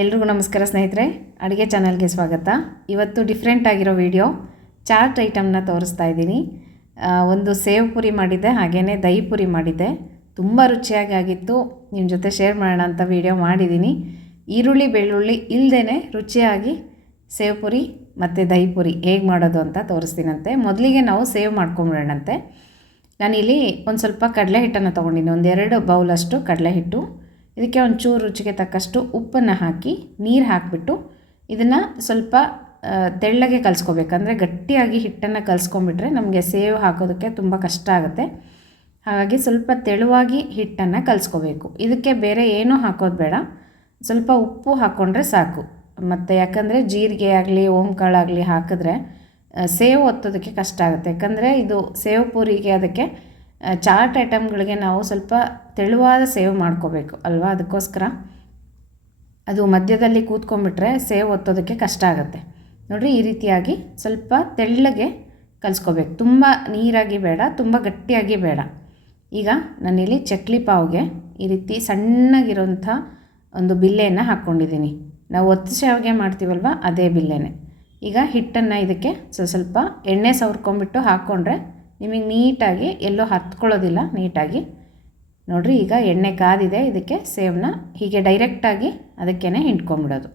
ಎಲ್ರಿಗೂ ನಮಸ್ಕಾರ ಸ್ನೇಹಿತರೆ, ಅಡುಗೆ ಚಾನಲ್ಗೆ ಸ್ವಾಗತ. ಇವತ್ತು ಡಿಫ್ರೆಂಟ್ ಆಗಿರೋ ವಿಡಿಯೋ ಚಾಟ್ ಐಟಮ್ನ ತೋರಿಸ್ತಾ ಇದ್ದೀನಿ. ಒಂದು ಸೇವ್ ಪುರಿ ಮಾಡಿದ್ದೆ, ಹಾಗೆಯೇ ದಹಿ ಪುರಿ ಮಾಡಿದ್ದೆ. ತುಂಬ ರುಚಿಯಾಗಿ ಆಗಿತ್ತು. ನಿಮ್ಮ ಜೊತೆ ಶೇರ್ ಮಾಡೋಣ ಅಂತ ವಿಡಿಯೋ ಮಾಡಿದ್ದೀನಿ. ಈರುಳ್ಳಿ ಬೆಳ್ಳುಳ್ಳಿ ಇಲ್ಲದೇ ರುಚಿಯಾಗಿ ಸೇವ್ ಪುರಿ ಮತ್ತು ದಹಿ ಪುರಿ ಹೇಗೆ ಮಾಡೋದು ಅಂತ ತೋರಿಸ್ತೀನಂತೆ. ಮೊದಲಿಗೆ ನಾವು ಸೇವ್ ಮಾಡ್ಕೊಂಬಿಡೋಣಂತೆ. ನಾನಿಲ್ಲಿ ಒಂದು ಸ್ವಲ್ಪ ಕಡಲೆ ಹಿಟ್ಟನ್ನು ತೊಗೊಂಡಿನಿ, ಒಂದು 2 ಬೌಲಷ್ಟು ಕಡಲೆ ಹಿಟ್ಟು. ಇದಕ್ಕೆ ಒಂಚೂರು ರುಚಿಗೆ ತಕ್ಕಷ್ಟು ಉಪ್ಪನ್ನು ಹಾಕಿ ನೀರು ಹಾಕಿಬಿಟ್ಟು ಇದನ್ನು ಸ್ವಲ್ಪ ತೆಳ್ಳಗೆ ಕಲಿಸ್ಕೋಬೇಕಂದ್ರೆ ಗಟ್ಟಿಯಾಗಿ ಹಿಟ್ಟನ್ನು ಕಲಿಸ್ಕೊಂಡ್ಬಿಟ್ರೆ ನಮಗೆ ಸೇವ್ ಹಾಕೋದಕ್ಕೆ ತುಂಬ ಕಷ್ಟ ಆಗುತ್ತೆ. ಹಾಗಾಗಿ ಸ್ವಲ್ಪ ತೆಳುವಾಗಿ ಹಿಟ್ಟನ್ನು ಕಲಿಸ್ಕೋಬೇಕು. ಇದಕ್ಕೆ ಬೇರೆ ಏನೂ ಹಾಕೋದು ಬೇಡ, ಸ್ವಲ್ಪ ಉಪ್ಪು ಹಾಕ್ಕೊಂಡ್ರೆ ಸಾಕು. ಮತ್ತು ಯಾಕಂದರೆ ಜೀರಿಗೆ ಆಗಲಿ ಓಂಕಾಳಾಗಲಿ ಹಾಕಿದ್ರೆ ಸೇವ್ ಒತ್ತೋದಕ್ಕೆ ಕಷ್ಟ ಆಗುತ್ತೆ. ಯಾಕಂದರೆ ಇದು ಸೇವ್ ಪೂರಿಗೆ ಅದಕ್ಕೆ ಚಾಟ್ ಐಟಮ್ಗಳಿಗೆ ನಾವು ಸ್ವಲ್ಪ ತೆಳುವಾದ ಸೇವ್ ಮಾಡ್ಕೋಬೇಕು ಅಲ್ವಾ, ಅದಕ್ಕೋಸ್ಕರ ಅದು ಮಧ್ಯದಲ್ಲಿ ಕೂತ್ಕೊಂಡ್ಬಿಟ್ರೆ ಸೇವ್ ಒತ್ತೋದಕ್ಕೆ ಕಷ್ಟ ಆಗುತ್ತೆ. ನೋಡಿರಿ, ಈ ರೀತಿಯಾಗಿ ಸ್ವಲ್ಪ ತೆಳ್ಳಗೆ ಕಲಿಸ್ಕೋಬೇಕು. ತುಂಬ ನೀರಾಗಿ ಬೇಡ, ತುಂಬ ಗಟ್ಟಿಯಾಗಿ ಬೇಡ. ಈಗ ನಾನಿಲ್ಲಿ ಚಕ್ಲಿ ಪಾವ್ಗೆ ಈ ರೀತಿ ಸಣ್ಣಗಿರೋಂಥ ಒಂದು ಬಿಲ್ಲೆಯನ್ನು ಹಾಕ್ಕೊಂಡಿದ್ದೀನಿ. ನಾವು ಒತ್ತು ಶಾವಿಗೆ ಮಾಡ್ತೀವಲ್ವ, ಅದೇ ಬಿಲ್ಲೆನೆ. ಈಗ ಹಿಟ್ಟನ್ನು ಇದಕ್ಕೆ ಸ್ವಲ್ಪ ಎಣ್ಣೆ ಸವರ್ಕೊಂಬಿಟ್ಟು ಹಾಕ್ಕೊಂಡ್ರೆ ನಿಮಗೆ ನೀಟಾಗಿ ಎಲ್ಲೋ ಹತ್ಕೊಳ್ಳೋದಿಲ್ಲ. ನೀಟಾಗಿ ನೋಡಿರಿ, ಈಗ ಎಣ್ಣೆ ಕಾದಿದೆ. ಇದಕ್ಕೆ ಸೇವನ್ನ ಹೀಗೆ ಡೈರೆಕ್ಟಾಗಿ ಅದಕ್ಕೇ ಹಿಂಡ್ಕೊಂಬಿಡೋದು.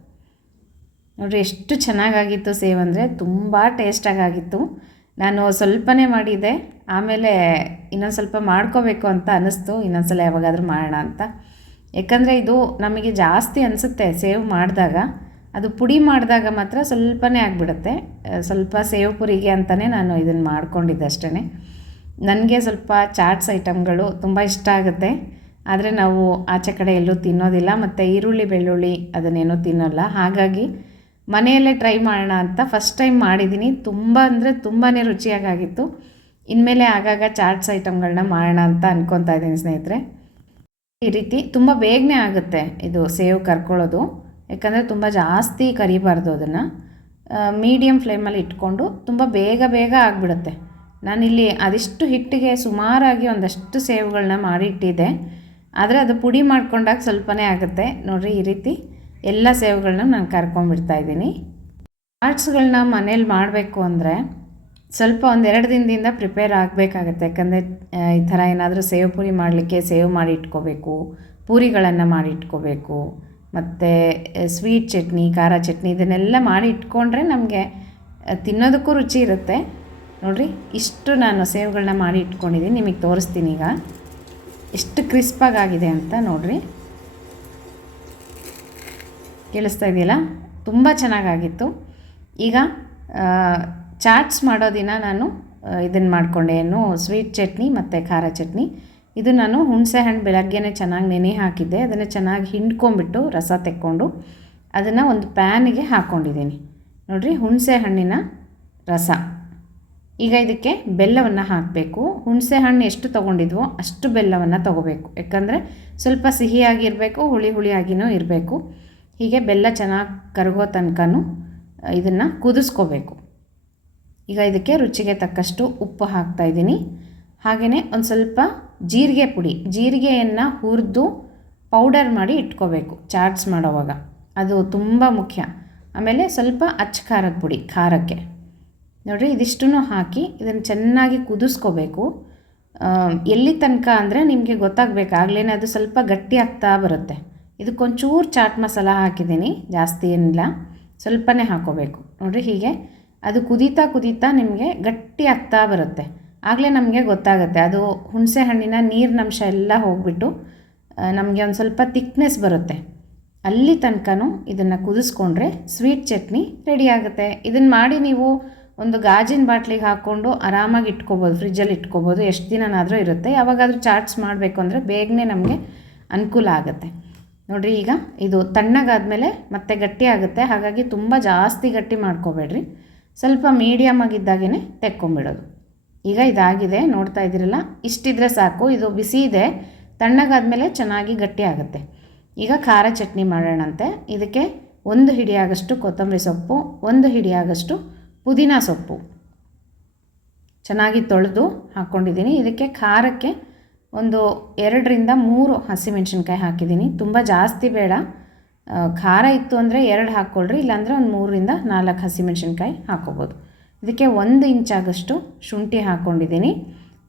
ನೋಡಿರಿ, ಎಷ್ಟು ಚೆನ್ನಾಗಾಗಿತ್ತು ಸೇವ್ ಅಂದರೆ, ತುಂಬ ಟೇಸ್ಟಾಗಿತ್ತು. ನಾನು ಸ್ವಲ್ಪನೇ ಮಾಡಿದ್ದೆ, ಆಮೇಲೆ ಇನ್ನೊಂದು ಸ್ವಲ್ಪ ಮಾಡ್ಕೋಬೇಕು ಅಂತ ಅನ್ನಿಸ್ತು. ಇನ್ನೊಂದ್ಸಲ ಯಾವಾಗಾದರೂ ಮಾಡೋಣ ಅಂತ. ಯಾಕಂದರೆ ಇದು ನಮಗೆ ಜಾಸ್ತಿ ಅನಿಸುತ್ತೆ ಸೇವ್ ಮಾಡಿದಾಗ, ಅದು ಪುಡಿ ಮಾಡಿದಾಗ ಮಾತ್ರ ಸ್ವಲ್ಪನೇ ಆಗಿಬಿಡುತ್ತೆ. ಸ್ವಲ್ಪ ಸೇವ್ ಪುರಿಗೆ ಅಂತಲೇ ನಾನು ಇದನ್ನು ಮಾಡ್ಕೊಂಡಿದ್ದೆ ಅಷ್ಟೇ. ನನಗೆ ಸ್ವಲ್ಪ ಚಾಟ್ಸ್ ಐಟಮ್ಗಳು ತುಂಬ ಇಷ್ಟ ಆಗುತ್ತೆ, ಆದರೆ ನಾವು ಆಚೆ ಕಡೆ ಎಲ್ಲೂ ತಿನ್ನೋದಿಲ್ಲ. ಮತ್ತು ಈರುಳ್ಳಿ ಬೆಳ್ಳುಳ್ಳಿ ಅದನ್ನೇನೋ ತಿನ್ನೋಲ್ಲ. ಹಾಗಾಗಿ ಮನೆಯಲ್ಲೇ ಟ್ರೈ ಮಾಡೋಣ ಅಂತ ಫಸ್ಟ್ ಟೈಮ್ ಮಾಡಿದ್ದೀನಿ. ತುಂಬ ಅಂದರೆ ತುಂಬಾ ರುಚಿಯಾಗಿತ್ತು. ಇನ್ಮೇಲೆ ಆಗಾಗ ಚಾಟ್ಸ್ ಐಟಮ್ಗಳನ್ನ ಮಾಡೋಣ ಅಂತ ಅಂದ್ಕೊತಾ ಇದ್ದೀನಿ ಸ್ನೇಹಿತರೆ. ಈ ರೀತಿ ತುಂಬ ಬೇಗನೆ ಆಗುತ್ತೆ ಇದು ಸೇವ್ ಕರ್ಕೊಳ್ಳೋದು. ಯಾಕಂದರೆ ತುಂಬ ಜಾಸ್ತಿ ಕರಿಬಾರ್ದು, ಅದನ್ನು ಮೀಡಿಯಮ್ ಫ್ಲೇಮಲ್ಲಿ ಇಟ್ಕೊಂಡು ತುಂಬ ಬೇಗ ಆಗಿಬಿಡುತ್ತೆ. ನಾನಿಲ್ಲಿ ಅದಿಷ್ಟು ಹಿಟ್ಟಿಗೆ ಸುಮಾರಾಗಿ ಒಂದಷ್ಟು ಸೇವ್ಗಳನ್ನ ಮಾಡಿ ಇಟ್ಟಿದ್ದೆ, ಆದರೆ ಅದು ಪುಡಿ ಮಾಡ್ಕೊಂಡಾಗ ಸ್ವಲ್ಪನೇ ಆಗುತ್ತೆ. ನೋಡಿರಿ, ಈ ರೀತಿ ಎಲ್ಲ ಸೇವ್ಗಳನ್ನ ನಾನು ಕರ್ಕೊಂಡ್ಬಿಡ್ತಾಯಿದ್ದೀನಿ. ಚಾಟ್ಸ್ಗಳನ್ನ ಮನೇಲಿ ಮಾಡಬೇಕು ಅಂದರೆ ಸ್ವಲ್ಪ 1-2 ದಿನದಿಂದ ಪ್ರಿಪೇರ್ ಆಗಬೇಕಾಗತ್ತೆ. ಯಾಕಂದರೆ ಈ ಥರ ಏನಾದರೂ ಸೇವ್ ಪುರಿ ಮಾಡಲಿಕ್ಕೆ ಸೇವ್ ಮಾಡಿ ಇಟ್ಕೋಬೇಕು, ಪೂರಿಗಳನ್ನು ಮಾಡಿ ಇಟ್ಕೋಬೇಕು, ಮತ್ತು ಸ್ವೀಟ್ ಚಟ್ನಿ, ಖಾರ ಚಟ್ನಿ ಇದನ್ನೆಲ್ಲ ಮಾಡಿ ಇಟ್ಕೊಂಡ್ರೆ ನಮಗೆ ತಿನ್ನೋದಕ್ಕೂ ರುಚಿ ಇರುತ್ತೆ. ನೋಡಿರಿ, ಇಷ್ಟು ನಾನು ಸೇವ್ಗಳನ್ನ ಮಾಡಿ ಇಟ್ಕೊಂಡಿದ್ದೀನಿ. ನಿಮಗೆ ತೋರಿಸ್ತೀನಿ ಈಗ ಎಷ್ಟು ಕ್ರಿಸ್ಪಾಗಿದೆ ಅಂತ. ನೋಡಿರಿ, ಕೇಳಿಸ್ತಾ ಇದೆಯಲ್ಲ, ತುಂಬ ಚೆನ್ನಾಗಾಗಿತ್ತು. ಈಗ ಚಾಟ್ಸ್ ಮಾಡೋ ದಿನ ನಾನು ಇದನ್ನು ಮಾಡಿಕೊಂಡೆ, ಏನು ಸ್ವೀಟ್ ಚಟ್ನಿ ಮತ್ತು ಖಾರ ಚಟ್ನಿ. ಇದು ನಾನು ಹುಣಸೆ ಹಣ್ಣು ಬೆಳಗ್ಗೆನೇ ಚೆನ್ನಾಗಿ ನೆನೆ ಹಾಕಿದ್ದೆ. ಅದನ್ನು ಚೆನ್ನಾಗಿ ಹಿಂಡ್ಕೊಂಬಿಟ್ಟು ರಸ ತೆಕ್ಕೊಂಡು ಅದನ್ನು ಒಂದು ಪ್ಯಾನಿಗೆ ಹಾಕ್ಕೊಂಡಿದ್ದೀನಿ. ನೋಡಿರಿ, ಹುಣಸೆ ಹಣ್ಣಿನ ರಸ. ಈಗ ಇದಕ್ಕೆ ಬೆಲ್ಲವನ್ನು ಹಾಕಬೇಕು. ಹುಣಸೆ ಹಣ್ಣು ಎಷ್ಟು ತೊಗೊಂಡಿದ್ವೋ ಅಷ್ಟು ಬೆಲ್ಲವನ್ನು ತೊಗೋಬೇಕು. ಯಾಕಂದರೆ ಸ್ವಲ್ಪ ಸಿಹಿಯಾಗಿರಬೇಕು, ಹುಳಿಯಾಗಿಯೂ ಇರಬೇಕು. ಹೀಗೆ ಬೆಲ್ಲ ಚೆನ್ನಾಗಿ ಕರಗೋ ತನಕನೂ ಇದನ್ನು ಕುದಿಸ್ಕೋಬೇಕು. ಈಗ ಇದಕ್ಕೆ ರುಚಿಗೆ ತಕ್ಕಷ್ಟು ಉಪ್ಪು ಹಾಕ್ತಾಯಿದ್ದೀನಿ. ಹಾಗೆಯೇ ಒಂದು ಸ್ವಲ್ಪ ಜೀರಿಗೆ ಪುಡಿ, ಜೀರಿಗೆಯನ್ನು ಹುರಿದು ಪೌಡರ್ ಮಾಡಿ ಇಟ್ಕೋಬೇಕು ಚಾಟ್ಸ್ ಮಾಡೋವಾಗ, ಅದು ತುಂಬ ಮುಖ್ಯ. ಆಮೇಲೆ ಸ್ವಲ್ಪ ಅಚ್ಚ ಖಾರದ ಪುಡಿ ಖಾರಕ್ಕೆ. ನೋಡಿರಿ, ಇದಿಷ್ಟನ್ನು ಹಾಕಿ ಇದನ್ನು ಚೆನ್ನಾಗಿ ಕುದಿಸ್ಕೋಬೇಕು. ಎಲ್ಲಿ ತನಕ ಅಂದರೆ ನಿಮಗೆ ಗೊತ್ತಾಗಬೇಕು, ಆಗಲೇ ಅದು ಸ್ವಲ್ಪ ಗಟ್ಟಿ ಆಗ್ತಾ ಬರುತ್ತೆ. ಇದಕ್ಕೊಂಚೂರು ಚಾಟ್ ಮಸಾಲ ಹಾಕಿದ್ದೀನಿ, ಜಾಸ್ತಿ ಏನಿಲ್ಲ, ಸ್ವಲ್ಪನೇ ಹಾಕ್ಕೋಬೇಕು. ನೋಡಿರಿ, ಹೀಗೆ ಅದು ಕುದೀತಾ ನಿಮಗೆ ಗಟ್ಟಿ ಆಗ್ತಾ ಬರುತ್ತೆ. ಆಗಲೇ ನಮಗೆ ಗೊತ್ತಾಗುತ್ತೆ, ಅದು ಹುಣಸೆ ಹಣ್ಣಿನ ನೀರಿನಂಶ ಎಲ್ಲ ಹೋಗಿಬಿಟ್ಟು ನಮಗೆ ಒಂದು ಸ್ವಲ್ಪ ತಿಕ್ನೆಸ್ ಬರುತ್ತೆ. ಅಲ್ಲಿ ತನಕನೂ ಇದನ್ನು ಕುದಿಸ್ಕೊಂಡ್ರೆ ಸ್ವೀಟ್ ಚಟ್ನಿ ರೆಡಿ ಆಗುತ್ತೆ. ಇದನ್ನು ಮಾಡಿ ನೀವು ಒಂದು ಗಾಜಿನ ಬಾಟ್ಲಿಗೆ ಹಾಕ್ಕೊಂಡು ಆರಾಮಾಗಿ ಇಟ್ಕೋಬೋದು, ಫ್ರಿಜ್ಜಲ್ಲಿ ಇಟ್ಕೋಬೋದು, ಎಷ್ಟು ದಿನನಾದರೂ ಇರುತ್ತೆ. ಯಾವಾಗಾದರೂ ಚಾಟ್ಸ್ ಮಾಡಬೇಕು ಅಂದರೆ ಬೇಗನೆ ನಮಗೆ ಅನುಕೂಲ ಆಗುತ್ತೆ. ನೋಡಿರಿ, ಈಗ ಇದು ತಣ್ಣಗಾದಮೇಲೆ ಮತ್ತೆ ಗಟ್ಟಿ ಆಗುತ್ತೆ. ಹಾಗಾಗಿ ತುಂಬ ಜಾಸ್ತಿ ಗಟ್ಟಿ ಮಾಡ್ಕೋಬೇಡ್ರಿ, ಸ್ವಲ್ಪ ಮೀಡಿಯಮ್ ಆಗಿದ್ದಾಗೇ ತೆಕ್ಕೊಂಬಿಡೋದು. ಈಗ ಇದಾಗಿದೆ, ನೋಡ್ತಾ ಇದ್ದೀರಲ್ಲ, ಇಷ್ಟಿದ್ರೆ ಸಾಕು. ಇದು ಬಿಸಿ ಇದೆ, ತಣ್ಣಗಾದಮೇಲೆ ಚೆನ್ನಾಗಿ ಗಟ್ಟಿ ಆಗುತ್ತೆ. ಈಗ ಖಾರ ಚಟ್ನಿ ಮಾಡೋಣಂತೆ. ಇದಕ್ಕೆ 1 ಹಿಡಿಯಾಗಷ್ಟು ಕೊತ್ತಂಬರಿ ಸೊಪ್ಪು, 1 ಹಿಡಿಯಾಗಷ್ಟು ಪುದೀನ ಸೊಪ್ಪು ಚೆನ್ನಾಗಿ ತೊಳೆದು ಹಾಕ್ಕೊಂಡಿದ್ದೀನಿ. ಇದಕ್ಕೆ ಖಾರಕ್ಕೆ ಒಂದು 2 ರಿಂದ 3 ಹಸಿಮೆಣಸಿನ್ಕಾಯಿ ಹಾಕಿದ್ದೀನಿ. ತುಂಬ ಜಾಸ್ತಿ ಬೇಡ, ಖಾರ ಇತ್ತು ಅಂದರೆ 2 ಹಾಕ್ಕೊಳ್ರಿ, ಇಲ್ಲಾಂದರೆ ಒಂದು 3ರಿಂದ 4 ಹಸಿಮೆಣಸಿನ್ಕಾಯಿ ಹಾಕ್ಕೋಬೋದು. ಇದಕ್ಕೆ 1 ಇಂಚಾಗಷ್ಟು ಶುಂಠಿ ಹಾಕ್ಕೊಂಡಿದ್ದೀನಿ.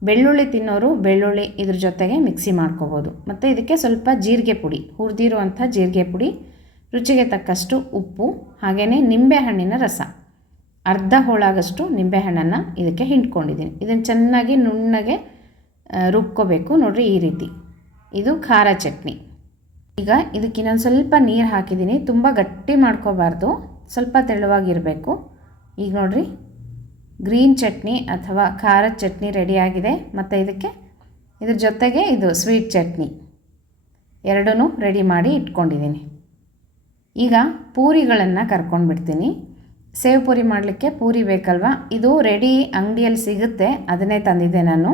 ಬೆಳ್ಳುಳ್ಳಿ ತಿನ್ನೋರು ಬೆಳ್ಳುಳ್ಳಿ ಇದ್ರ ಜೊತೆಗೆ ಮಿಕ್ಸಿ ಮಾಡ್ಕೋಬೋದು. ಮತ್ತು ಇದಕ್ಕೆ ಸ್ವಲ್ಪ ಜೀರಿಗೆ ಪುಡಿ, ಹುರಿದಿರುವಂಥ ಜೀರಿಗೆ ಪುಡಿ, ರುಚಿಗೆ ತಕ್ಕಷ್ಟು ಉಪ್ಪು, ಹಾಗೆಯೇ ನಿಂಬೆಹಣ್ಣಿನ ರಸ, ಅರ್ಧ ಹೋಳಾಗಷ್ಟು ನಿಂಬೆಹಣ್ಣನ್ನು ಇದಕ್ಕೆ ಹಿಂಡ್ಕೊಂಡಿದ್ದೀನಿ. ಇದನ್ನು ಚೆನ್ನಾಗಿ ನುಣ್ಣಗೆ ರುಬ್ಕೋಬೇಕು. ನೋಡಿರಿ ಈ ರೀತಿ. ಇದು ಖಾರ ಚಟ್ನಿ. ಈಗ ಇದಕ್ಕೆ ಇನ್ನೊಂದು ಸ್ವಲ್ಪ ನೀರು ಹಾಕಿದ್ದೀನಿ. ತುಂಬ ಗಟ್ಟಿ ಮಾಡ್ಕೋಬಾರ್ದು, ಸ್ವಲ್ಪ ತೆಳುವಾಗಿರಬೇಕು. ಈಗ ನೋಡಿರಿ ಗ್ರೀನ್ ಚಟ್ನಿ ಅಥವಾ ಖಾರದ ಚಟ್ನಿ ರೆಡಿಯಾಗಿದೆ. ಮತ್ತು ಇದ್ರ ಜೊತೆಗೆ ಇದು ಸ್ವೀಟ್ ಚಟ್ನಿ ಎರಡೂ ರೆಡಿ ಮಾಡಿ ಇಟ್ಕೊಂಡಿದ್ದೀನಿ. ಈಗ ಪೂರಿಗಳನ್ನು ಕರ್ಕೊಂಡ್ಬಿಡ್ತೀನಿ. ಸೇವ್ ಪೂರಿ ಮಾಡಲಿಕ್ಕೆ ಪೂರಿ ಬೇಕಲ್ವ, ಇದು ರೆಡಿ ಅಂಗಡಿಯಲ್ಲಿ ಸಿಗುತ್ತೆ, ಅದನ್ನೇ ತಂದಿದ್ದೆ ನಾನು.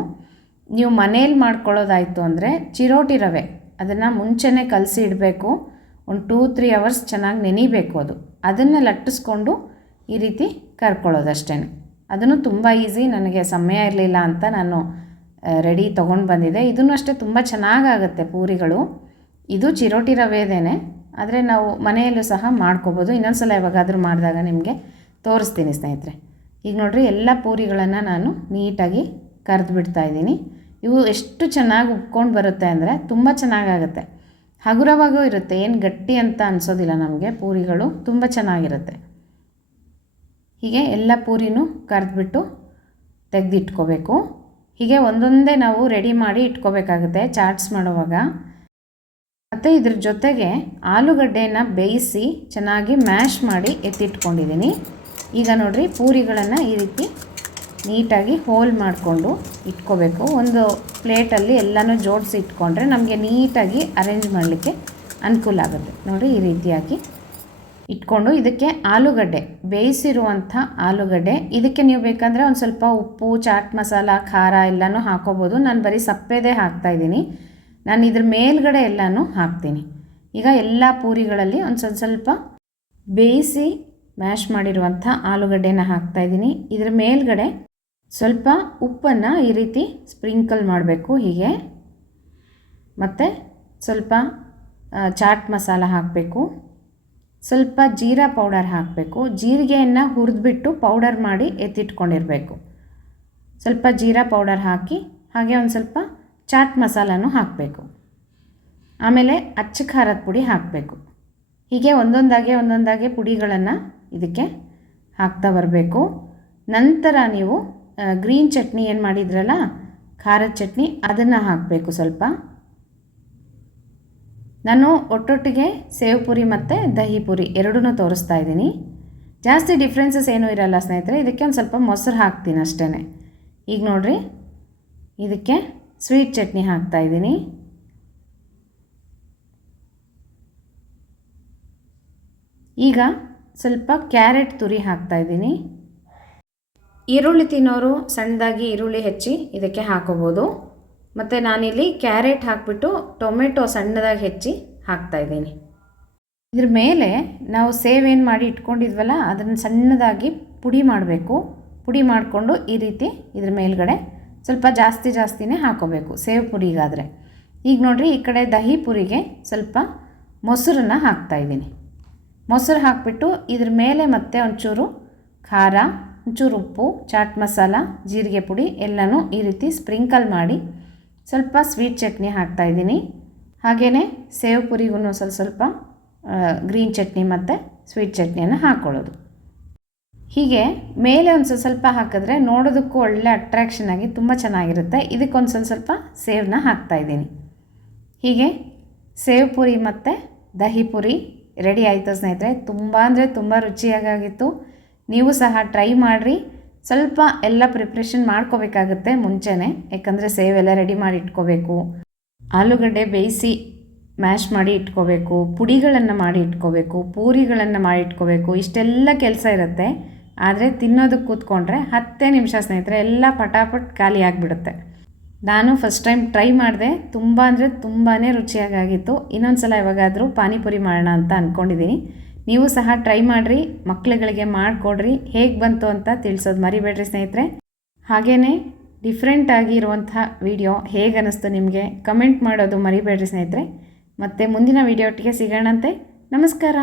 ನೀವು ಮನೇಲಿ ಮಾಡ್ಕೊಳ್ಳೋದಾಯಿತು ಅಂದರೆ ಚಿರೋಟಿ ರವೆ ಅದನ್ನು ಮುಂಚೆನೇ ಕಲಸಿ ಇಡಬೇಕು. ಒಂದು 2-3 ಅವರ್ಸ್ ಚೆನ್ನಾಗಿ ನೆನಿಬೇಕು. ಅದನ್ನು ಲಟ್ಟಿಸ್ಕೊಂಡು ಈ ರೀತಿ ಕರ್ಕೊಳ್ಳೋದಷ್ಟೇ. ಅದನ್ನು ತುಂಬ ಈಸಿ. ನನಗೆ ಸಮಯ ಇರಲಿಲ್ಲ ಅಂತ ನಾನು ರೆಡಿ ತೊಗೊಂಡು ಬಂದಿದ್ದೆ. ಇದನ್ನು ಅಷ್ಟೇ ತುಂಬ ಚೆನ್ನಾಗಾಗುತ್ತೆ ಪೂರಿಗಳು. ಇದು ಚಿರೋಟಿ ರವೆದೇನೆ, ಆದರೆ ನಾವು ಮನೆಯಲ್ಲೂ ಸಹ ಮಾಡ್ಕೋಬೋದು. ಇನ್ನೊಂದು ಸಲ ಯಾವಾಗಾದರೂ ಮಾಡಿದಾಗ ನಿಮಗೆ ತೋರಿಸ್ತೀನಿ ಸ್ನೇಹಿತರೆ. ಈಗ ನೋಡಿರಿ ಎಲ್ಲ ಪೂರಿಗಳನ್ನು ನಾನು ನೀಟಾಗಿ ಕರೆದು ಬಿಡ್ತಾಯಿದ್ದೀನಿ. ಇವು ಎಷ್ಟು ಚೆನ್ನಾಗಿ ಉಬ್ಕೊಂಡು ಬರುತ್ತೆ ಅಂದರೆ ತುಂಬ ಚೆನ್ನಾಗಾಗುತ್ತೆ. ಹಗುರವಾಗೂ ಇರುತ್ತೆ, ಏನು ಗಟ್ಟಿ ಅಂತ ಅನಿಸೋದಿಲ್ಲ ನಮಗೆ. ಪೂರಿಗಳು ತುಂಬ ಚೆನ್ನಾಗಿರುತ್ತೆ. ಹೀಗೆ ಎಲ್ಲ ಪೂರಿನೂ ಕರೆದ್ಬಿಟ್ಟು ತೆಗೆದಿಟ್ಕೋಬೇಕು. ಹೀಗೆ ಒಂದೊಂದೇ ನಾವು ರೆಡಿ ಮಾಡಿ ಇಟ್ಕೋಬೇಕಾಗುತ್ತೆ ಚಾಟ್ಸ್ ಮಾಡುವಾಗ. ಮತ್ತು ಇದ್ರ ಜೊತೆಗೆ ಆಲೂಗಡ್ಡೆನ ಬೇಯಿಸಿ ಚೆನ್ನಾಗಿ ಮ್ಯಾಶ್ ಮಾಡಿ ಎತ್ತಿಟ್ಕೊಂಡಿದ್ದೀನಿ. ಈಗ ನೋಡಿರಿ ಪೂರಿಗಳನ್ನು ಈ ರೀತಿ ನೀಟಾಗಿ ಹೋಲ್ ಮಾಡಿಕೊಂಡು ಇಟ್ಕೋಬೇಕು. ಒಂದು ಪ್ಲೇಟಲ್ಲಿ ಎಲ್ಲನೂ ಜೋಡಿಸಿ ಇಟ್ಕೊಂಡ್ರೆ ನಮಗೆ ನೀಟಾಗಿ ಅರೇಂಜ್ ಮಾಡಲಿಕ್ಕೆ ಅನುಕೂಲ ಆಗುತ್ತೆ. ನೋಡಿ ಈ ರೀತಿಯಾಗಿ ಇಟ್ಕೊಂಡು ಇದಕ್ಕೆ ಆಲೂಗಡ್ಡೆ, ಬೇಯಿಸಿರುವಂಥ ಆಲೂಗಡ್ಡೆ, ಇದಕ್ಕೆ ನೀವು ಬೇಕಂದರೆ ಒಂದು ಸ್ವಲ್ಪ ಉಪ್ಪು, ಚಾಟ್ ಮಸಾಲ, ಖಾರ ಎಲ್ಲನೂ ಹಾಕೋಬೋದು. ನಾನು ಬರೀ ಸಪ್ಪೆದೇ ಹಾಕ್ತಾಯಿದ್ದೀನಿ. ನಾನು ಇದ್ರ ಮೇಲ್ಗಡೆ ಎಲ್ಲನೂ ಹಾಕ್ತೀನಿ. ಈಗ ಎಲ್ಲ ಪೂರಿಗಳಲ್ಲಿ ಒಂದು ಸ್ವಲ್ಪ ಬೇಯಿಸಿ ಮ್ಯಾಶ್ ಮಾಡಿರುವಂಥ ಆಲೂಗಡ್ಡೆನ ಹಾಕ್ತಾಯಿದ್ದೀನಿ. ಇದ್ರ ಮೇಲ್ಗಡೆ ಸ್ವಲ್ಪ ಉಪ್ಪನ್ನು ಈ ರೀತಿ ಸ್ಪ್ರಿಂಕಲ್ ಮಾಡಬೇಕು ಹೀಗೆ. ಮತ್ತು ಸ್ವಲ್ಪ ಚಾಟ್ ಮಸಾಲ ಹಾಕಬೇಕು, ಸ್ವಲ್ಪ ಜೀರಾ ಪೌಡರ್ ಹಾಕಬೇಕು. ಜೀರಿಗೆಯನ್ನು ಹುರಿದ್ಬಿಟ್ಟು ಪೌಡರ್ ಮಾಡಿ ಎತ್ತಿಟ್ಕೊಂಡಿರಬೇಕು. ಸ್ವಲ್ಪ ಜೀರಾ ಪೌಡರ್ ಹಾಕಿ ಹಾಗೆ ಒಂದು ಸ್ವಲ್ಪ ಚಾಟ್ ಮಸಾಲನೂ ಹಾಕಬೇಕು. ಆಮೇಲೆ ಅಚ್ಚ ಖಾರದ ಪುಡಿ ಹಾಕಬೇಕು. ಹೀಗೆ ಒಂದೊಂದಾಗೆ ಪುಡಿಗಳನ್ನು ಇದಕ್ಕೆ ಹಾಕ್ತಾ ಬರಬೇಕು. ನಂತರ ನೀವು ಗ್ರೀನ್ ಚಟ್ನಿ ಏನು ಮಾಡಿದ್ರಲ್ಲ, ಖಾರದ ಚಟ್ನಿ, ಅದನ್ನು ಹಾಕಬೇಕು ಸ್ವಲ್ಪ. ನಾನು ಒಟ್ಟೊಟ್ಟಿಗೆ ಸೇವ್ ಪುರಿ ಮತ್ತು ದಹಿ ಪುರಿ ಎರಡೂ ತೋರಿಸ್ತಾ ಇದ್ದೀನಿ. ಜಾಸ್ತಿ ಡಿಫ್ರೆನ್ಸಸ್ ಏನೂ ಇರಲ್ಲ ಸ್ನೇಹಿತರೆ. ಇದಕ್ಕೆ ಒಂದು ಸ್ವಲ್ಪ ಮೊಸರು ಹಾಕ್ತೀನಿ ಅಷ್ಟೇ. ಈಗ ನೋಡಿರಿ ಇದಕ್ಕೆ ಸ್ವೀಟ್ ಚಟ್ನಿ ಹಾಕ್ತಾಯಿದ್ದೀನಿ. ಈಗ ಸ್ವಲ್ಪ ಕ್ಯಾರೆಟ್ ತುರಿ ಹಾಕ್ತಾಯಿದ್ದೀನಿ. ಈರುಳ್ಳಿ ತಿನ್ನೋರು ಸಣ್ಣದಾಗಿ ಈರುಳ್ಳಿ ಹೆಚ್ಚಿ ಇದಕ್ಕೆ ಹಾಕೋಬೋದು. ಮತ್ತು ನಾನಿಲ್ಲಿ ಕ್ಯಾರೆಟ್ ಹಾಕಿಬಿಟ್ಟು ಟೊಮೆಟೊ ಸಣ್ಣದಾಗಿ ಹೆಚ್ಚಿ ಹಾಕ್ತಾಯಿದ್ದೀನಿ. ಇದ್ರ ಮೇಲೆ ನಾವು ಸೇವ್ ಏನು ಮಾಡಿ ಇಟ್ಕೊಂಡಿದ್ವಲ್ಲ ಅದನ್ನು ಸಣ್ಣದಾಗಿ ಪುಡಿ ಮಾಡಬೇಕು. ಪುಡಿ ಮಾಡಿಕೊಂಡು ಈ ರೀತಿ ಇದ್ರ ಮೇಲ್ಗಡೆ ಸ್ವಲ್ಪ ಜಾಸ್ತಿನೇ ಹಾಕೋಬೇಕು ಸೇವ್ ಪುರಿಗಾದರೆ. ಈಗ ನೋಡಿರಿ ಈ ಕಡೆ ದಹಿ ಪುರಿಗೆ ಸ್ವಲ್ಪ ಮೊಸರನ್ನು ಹಾಕ್ತಾಯಿದ್ದೀನಿ. ಮೊಸರು ಹಾಕಿಬಿಟ್ಟು ಇದ್ರ ಮೇಲೆ ಮತ್ತೆ ಒಂಚೂರು ಖಾರ, ಒಂಚೂರು ಉಪ್ಪು, ಚಾಟ್ ಮಸಾಲ, ಜೀರಿಗೆ ಪುಡಿ ಎಲ್ಲನೂ ಈ ರೀತಿ ಸ್ಪ್ರಿಂಕಲ್ ಮಾಡಿ ಸ್ವಲ್ಪ ಸ್ವೀಟ್ ಚಟ್ನಿ ಹಾಕ್ತಾಯಿದ್ದೀನಿ. ಹಾಗೆಯೇ ಸೇವ್ ಪುರಿಗೂ ಸ್ವಲ್ಪ ಗ್ರೀನ್ ಚಟ್ನಿ ಮತ್ತು ಸ್ವೀಟ್ ಚಟ್ನಿಯನ್ನು ಹಾಕ್ಕೊಳ್ಳೋದು. ಹೀಗೆ ಮೇಲೆ ಒಂದು ಸ್ವಲ್ಪ ಹಾಕಿದ್ರೆ ನೋಡೋದಕ್ಕೂ ಒಳ್ಳೆ ಅಟ್ರ್ಯಾಕ್ಷನ್ ಆಗಿ ತುಂಬ ಚೆನ್ನಾಗಿರುತ್ತೆ. ಇದಕ್ಕೊಂದು ಸ್ವಲ್ಪ ಸೇವನ್ನ ಹಾಕ್ತಾಯಿದ್ದೀನಿ. ಹೀಗೆ ಸೇವ್ ಪುರಿ ಮತ್ತು ದಹಿ ಪುರಿ ರೆಡಿ ಆಯಿತು ಸ್ನೇಹಿತರೆ. ತುಂಬ ಅಂದರೆ ತುಂಬ ರುಚಿಯಾಗಿತ್ತು. ನೀವು ಸಹ ಟ್ರೈ ಮಾಡಿರಿ. ಸ್ವಲ್ಪ ಎಲ್ಲ ಪ್ರಿಪ್ರೇಷನ್ ಮಾಡ್ಕೋಬೇಕಾಗುತ್ತೆ ಮುಂಚೆನೇ, ಯಾಕಂದರೆ ಸೇವ್ ಎಲ್ಲ ರೆಡಿ ಮಾಡಿ ಇಟ್ಕೋಬೇಕು, ಆಲೂಗಡ್ಡೆ ಬೇಯಿಸಿ ಮ್ಯಾಶ್ ಮಾಡಿ ಇಟ್ಕೋಬೇಕು, ಪುಡಿಗಳನ್ನು ಮಾಡಿ ಇಟ್ಕೋಬೇಕು, ಪೂರಿಗಳನ್ನು ಮಾಡಿ ಇಟ್ಕೋಬೇಕು. ಇಷ್ಟೆಲ್ಲ ಕೆಲಸ ಇರುತ್ತೆ. ಆದರೆ ತಿನ್ನೋದಕ್ಕೆ ಕೂತ್ಕೊಂಡ್ರೆ 10 ನಿಮಿಷ ಸ್ನೇಹಿತರೆ ಎಲ್ಲ ಪಟಾಪಟ್ ಖಾಲಿ ಆಗಿಬಿಡುತ್ತೆ. ನಾನು ಫಸ್ಟ್ ಟೈಮ್ ಟ್ರೈ ಮಾಡಿದೆ. ತುಂಬ ಅಂದರೆ ತುಂಬಾ ರುಚಿಯಾಗಿತ್ತು. ಇನ್ನೊಂದು ಸಲ ಯಾವಾಗಾದರೂ ಪಾನಿಪುರಿ ಮಾಡೋಣ ಅಂತ ಅಂದ್ಕೊಂಡಿದ್ದೀನಿ. ನೀವು ಸಹ ಟ್ರೈ ಮಾಡಿರಿ, ಮಕ್ಕಳುಗಳಿಗೆ ಮಾಡಿಕೊಡ್ರಿ. ಹೇಗೆ ಬಂತು ಅಂತ ತಿಳಿಸೋದು ಮರಿಬೇಡ್ರಿ ಸ್ನೇಹಿತರೆ. ಹಾಗೆಯೇ ಡಿಫ್ರೆಂಟ್ ಆಗಿರುವಂಥ ವಿಡಿಯೋ ಹೇಗೆ ಅನ್ನಿಸ್ತು ನಿಮಗೆ ಕಮೆಂಟ್ ಮಾಡೋದು ಮರಿಬೇಡ್ರಿ ಸ್ನೇಹಿತರೆ. ಮತ್ತು ಮುಂದಿನ ವಿಡಿಯೋ ಒಟ್ಟಿಗೆ ಸಿಗೋಣಂತೆ. ನಮಸ್ಕಾರ.